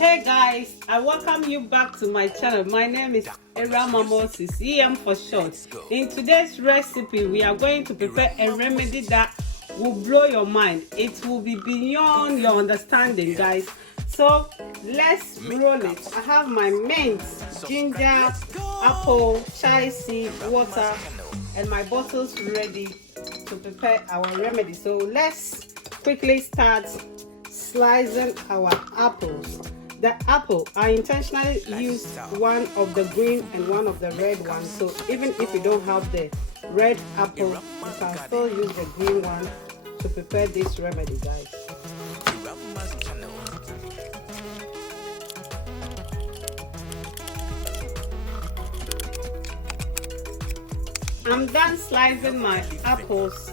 Hey guys, I welcome you back to my channel. My name is Irama Moses, EM for short. In today's recipe, we are going to prepare a remedy that will blow your mind. It will be beyond your understanding, guys. So let's roll it. I have my mint, ginger, apple, chai seed, water, and my bottles ready to prepare our remedy. So let's quickly start slicing our apples. The apple, I intentionally used one of the green and one of the red ones. So even if you don't have the red apple, you can still use the green one to prepare this remedy, guys. I'm done slicing my apples,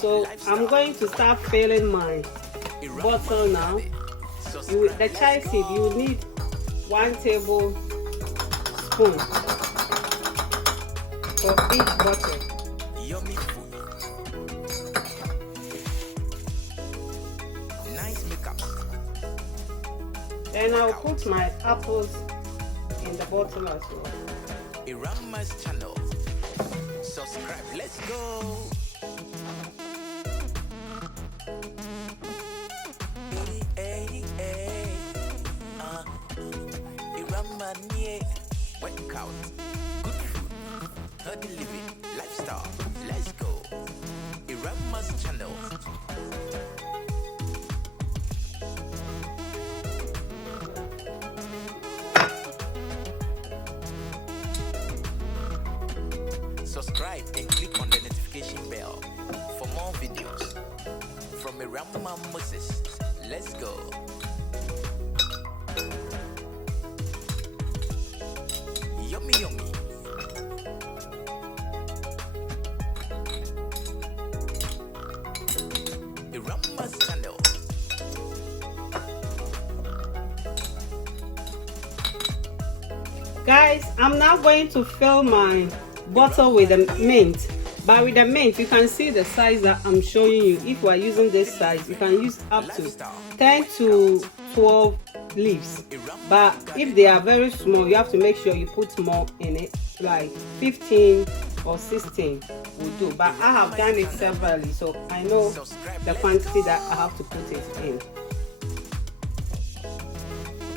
so I'm going to start filling my bottle now. The chai seed, you will need 1 tablespoon for each bottle. Yummy food. Nice makeup. Then I'll put my apples in the bottle as well. Irama's channel. Subscribe. Let's go. Workout, good food, healthy living, lifestyle. Let's go. Irama's channel. Subscribe and click on the notification bell for more videos from Irama Moses. Let's go. Yummy, yummy. Irama's channel. Guys, I'm now going to fill my bottle with the mint. But with the mint, you can see the size that I'm showing you. If you are using this size, you can use up to 10 to 12 leaves. But if they are very small, you have to make sure you put more in it, like 15 or 16 will do. But I have done it severally, so I know the quantity that I have to put it in.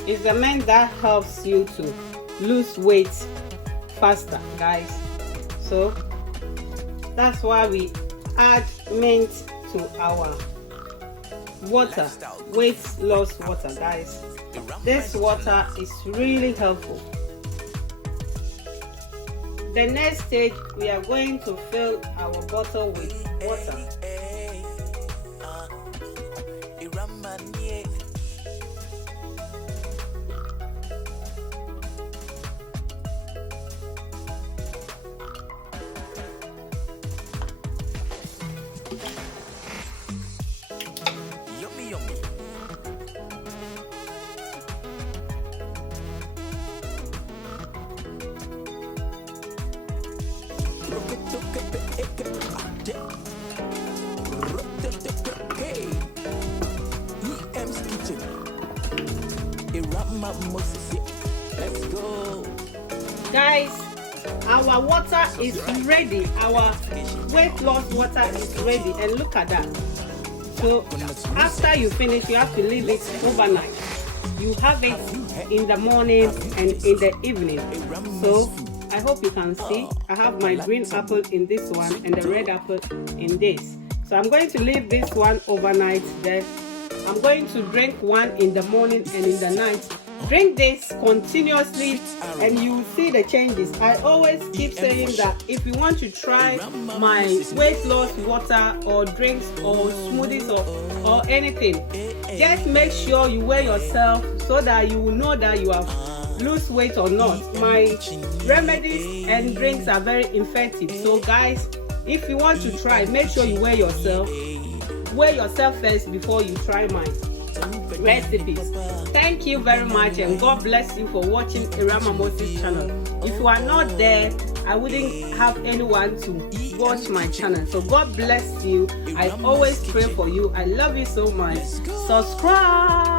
It's the mint that helps you to lose weight faster, guys. So that's why we add mint to our water, weight loss water, guys. This water is really helpful. The next stage, we are going to fill our bottle with water. Yummy, yummy. Let's go. Guys, our water is ready. Our weight loss water is ready, and look at that. So after you finish, you have to leave it overnight. You have it in the morning and in the evening. So I hope you can see I have my green apple in this one and the red apple in this. So I'm going to leave this one overnight. Then I'm going to drink one in the morning and in the night. Drink this continuously and you will see the changes. I always keep saying that if you want to try my weight loss water or drinks or smoothies or anything, just make sure you weigh yourself so that you will know that you have lose weight or not. My remedies and drinks are very effective. So guys, if you want to try, make sure you weigh yourself first before you try my recipes. Thank you very much, and God bless you for watching Irama Moses channel. If you are not there, I wouldn't have anyone to watch my channel. So God bless you. I always pray for you. I love you so much. Subscribe.